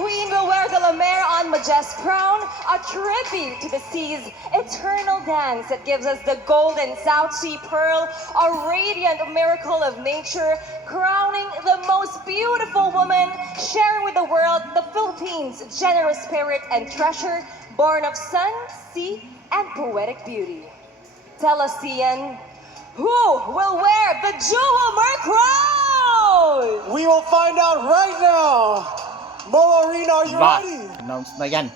queen will wear the La Mer on Majest crown, a tribute to the sea's eternal dance that gives us the golden South Sea pearl, a radiant miracle of nature, crowning the most beautiful woman, sharing with the world the Philippines' generous spirit and treasure, born of sun, sea, and poetic beauty. Tell us, Ian, who will wear the Jewel Mer crown? We will find out right now. Mo Arena, are you ready? Announce na yan.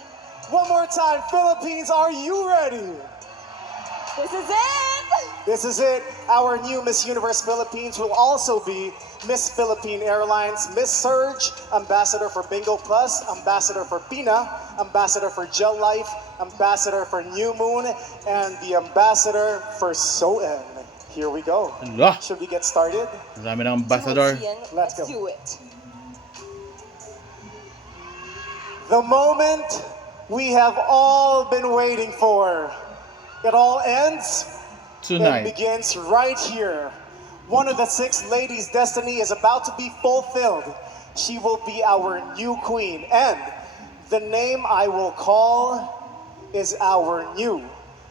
One more time, Philippines, are you ready? This is it! This is it. Our new Miss Universe Philippines will also be Miss Philippine Airlines, Miss Surge, Ambassador for Bingo Plus, Ambassador for Pina, Ambassador for Gel Life, Ambassador for New Moon, and the Ambassador for SOEN. Here we go. Ala, Should we get started? marami ng ambassador. Ian, Let's go. do it. The moment we have all been waiting for. It all ends and Tonight. begins right here. One of the 6 ladies' destiny is about to be fulfilled. She will be our new queen, and the name I will call is our new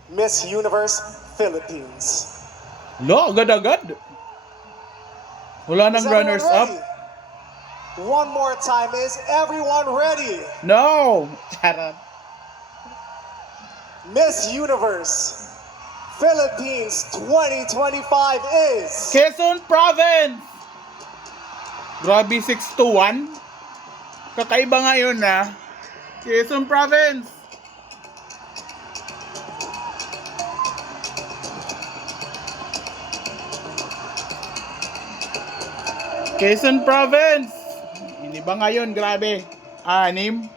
Miss Universe Philippines. Lo, agad-agad. Wala Is nang everyone runners up. ready? One more time, is everyone ready? No! Charot. Miss Universe Philippines 2025 is... Quezon Province! Grabe, 6-1. Kakaiba ngayon na. Quezon Province! Quezon Province! Hindi ba ngayon? Grabe. 6.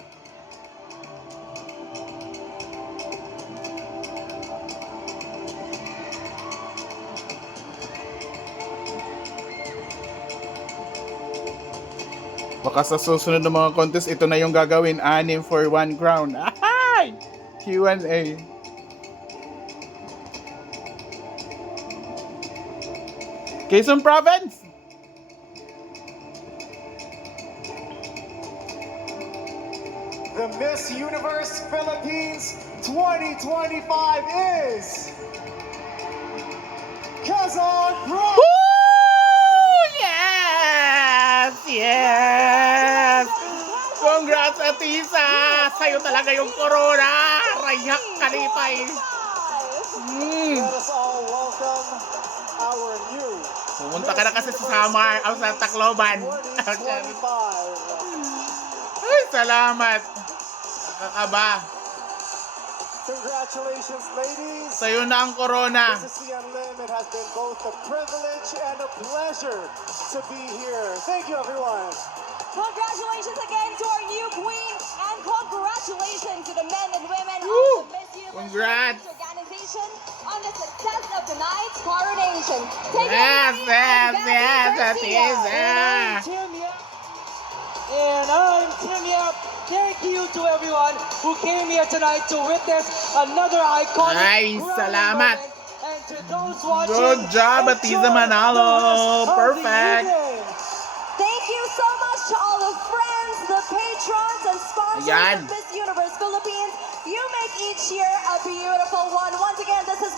Baka sa susunod ng mga contest, ito na yung gagawin. 6 for 1 crown. Ahay! Q&A. Quezon Province! The Miss Universe Philippines 2025 is... Quezon Province! Woo! Yes! Yes! Congrats, Atisa! Sa'yo talaga yung corona! Rayak ka dito eh! Let us all welcome our new Pumunta ka na kasi sa Samar o sa Tacloban. 2025. Ay, salamat! Kakaba! Congratulations, ladies. Sa'yo na ang corona. To see Lim, it has been both a privilege and a pleasure to be here. Thank you, everyone. Congratulations again to our new queen, and congratulations to the men and women Woo! of the Miss Universe Congrats! organization on the success of tonight's coronation. Take Yes, it away, yes, Gabby yes, Garcia. Atisa! And I'm Tim Yap. Thank you to everyone who came here tonight to witness another iconic Ay, crowning salamat. moment. And to those watching, Good job, enjoy Atisa Manalo. the rest of the Perfect. evening. Thank you so much to all the friends, the patrons, and sponsors Ayan. of Miss Universe Philippines. You make each year a beautiful one. Once again, this is